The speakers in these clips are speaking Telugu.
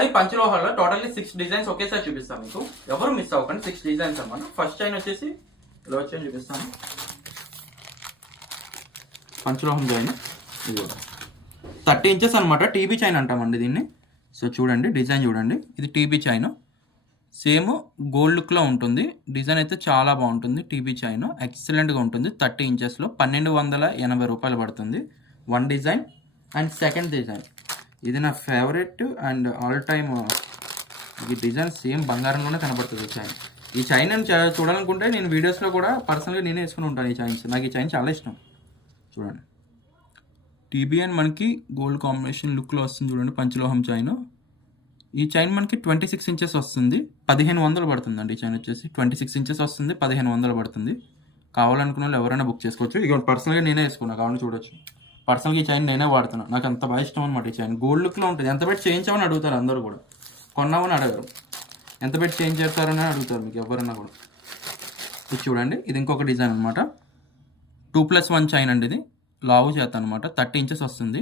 అది పంచలోహాల్లో టోటల్లీ 6 డిజైన్స్ ఒకేసారి చూపిస్తాను మీకు, ఎవరు మిస్ అవ్వకండి. 6 డిజైన్స్ అన్నమాట. ఫస్ట్ చైన్ వచ్చేసి ఇలా వచ్చి చూపిస్తాను, పంచలోహం చైన్. ఇది 30 ఇంచెస్ అనమాట, టీబీ చైన్ అంటామండి దీన్ని. సో చూడండి డిజైన్ చూడండి, ఇది టీబీ చైన్, సేమ్ గోల్డ్ లుక్లో ఉంటుంది. డిజైన్ అయితే చాలా బాగుంటుంది. టీబీ చైన్ ఎక్సలెంట్గా ఉంటుంది. 30 ఇంచెస్లో 1280 రూపాయలు పడుతుంది one design. And second design ఇది నా ఫేవరెట్ అండ్ ఆల్ టైమ్. ఈ డిజైన్ సేమ్ బంగారంలోనే కనబడుతుంది చైన్. ఈ చైన్ నేను చూడాలనుకుంటే నేను వీడియోస్లో కూడా పర్సనల్గా నేనే వేసుకుని ఉంటాను ఈ చైన్స్. నాకు ఈ చైన్ చాలా ఇష్టం. చూడండి టీబీ అండ్ మనకి గోల్డ్ కాంబినేషన్ లుక్లో వస్తుంది చూడండి, పంచలోహం చైన్. ఈ చైన్ మనకి 26 ఇంచెస్ వస్తుంది, 1500 పడుతుందండి. ఈ చైన్ వచ్చేసి 26 ఇంచెస్ వస్తుంది, 1500 పడుతుంది. కావాలనుకున్న వాళ్ళు ఎవరైనా బుక్ చేసుకోవచ్చు. ఇక పర్సనల్గా నేనే వేసుకున్నా, కావాలని చూడొచ్చు. పర్సనల్గా ఈ చైన్ నేనే వాడుతున్నా, నాకు అంత బాగా ఇష్టం అనమాట. ఈ చైన్ గోల్డ్ లుక్లో ఉంటుంది. ఎంత పెట్టి చేయించామని అడుగుతారు అందరూ కూడా, కొన్నామని అడగరు. ఎంత పెట్టి చేంజ్ చేస్తారని అడుగుతారు మీకు ఎవరైనా కూడా. ఇది చూడండి, ఇది ఇంకొక డిజైన్ అనమాట. 2+1 చైన్ అండి. ఇది లావు చేత అనమాట, 30 ఇంచెస్ వస్తుంది.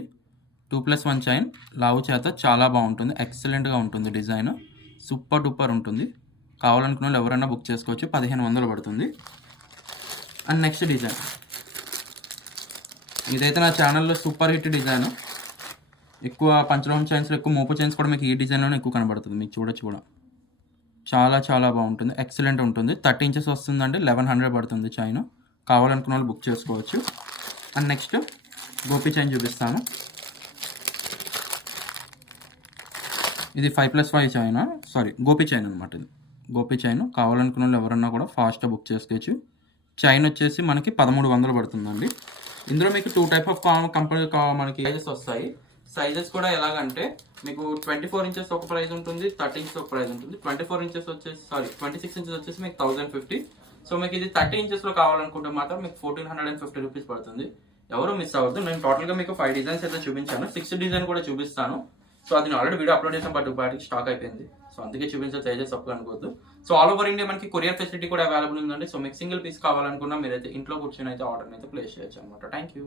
2+1 చైన్ లావు చేత చాలా బాగుంటుంది, ఎక్సలెంట్గా ఉంటుంది. డిజైన్ సూపర్ డూపర్ ఉంటుంది. కావాలనుకున్న వాళ్ళు ఎవరైనా బుక్ చేసుకోవచ్చు, 1500 పడుతుంది. అండ్ నెక్స్ట్ డిజైన్ ఇదైతే నా ఛానల్లో సూపర్ హిట్ డిజైన్. ఎక్కువ పంచలోహం చైన్స్లో ఎక్కువ మోపు చైన్స్ కూడా మీకు ఈ డిజైన్లోనే ఎక్కువ కనబడుతుంది. మీకు చూడొచ్చు కూడా, చాలా చాలా బాగుంటుంది, ఎక్సలెంట్ ఉంటుంది. 30 ఇంచెస్ వస్తుందండి, 1100 పడుతుంది చైన్. కావాలనుకున్న వాళ్ళు బుక్ చేసుకోవచ్చు. అండ్ నెక్స్ట్ గోపి చైన్ చూపిస్తాను. ఇది 5+5 చైన్, సారీ గోపి చైన్ అనమాట. ఇది గోపి చైన్. కావాలనుకున్న వాళ్ళు ఎవరన్నా కూడా ఫాస్ట్గా బుక్ చేసుకోవచ్చు. చైన్ వచ్చేసి మనకి 1300 పడుతుందండి. ఇందులో మీకు 2 టైప్ ఆఫ్ కంపెనీ మనకి సైజెస్ వస్తాయి. సైజెస్ కూడా ఎలాగంటే మీకు 24 ఇంచెస్ ఒక ప్రైస్ ఉంటుంది, 30 ఇంచెస్ ఒక ప్రైస్ ఉంటుంది. 26 ఇంచెస్ వచ్చేసి మీకు 1050. సో మీకు ఇది 30 ఇంచెస్లో కావాలనుకుంటే మాత్రం మీకు 1450 రూపీస్ పడుతుంది. ఎవరు మిస్ అవ్వద్దు. నేను టోటల్గా మీకు 5 డిజైన్స్ అయితే చూపించాను, 6 డిజైన్ కూడా చూపిస్తాను. సో అది నేను ఆల్రెడీ వీడియో అప్లోడ్ చేసిన బట్ వాటికి స్టాక్ అయిపోయింది. సో అందుకే చూపించే సైజెస్ తప్పుగా అనుకోవద్దు. సో ఆల్ ఓవర్ ఇండియా మనకి కొరియర్ ఫెసిలిటీ కూడా అవైలబుల్ ఉందండి. సో మీకు సింగిల్ పీస్ కావాలనుకున్నా మీరైతే ఇంట్లో కూర్చొని అయితే ఆర్డర్ అయితే ప్లేస్ చేయొచ్చు అనమాట. Thank you.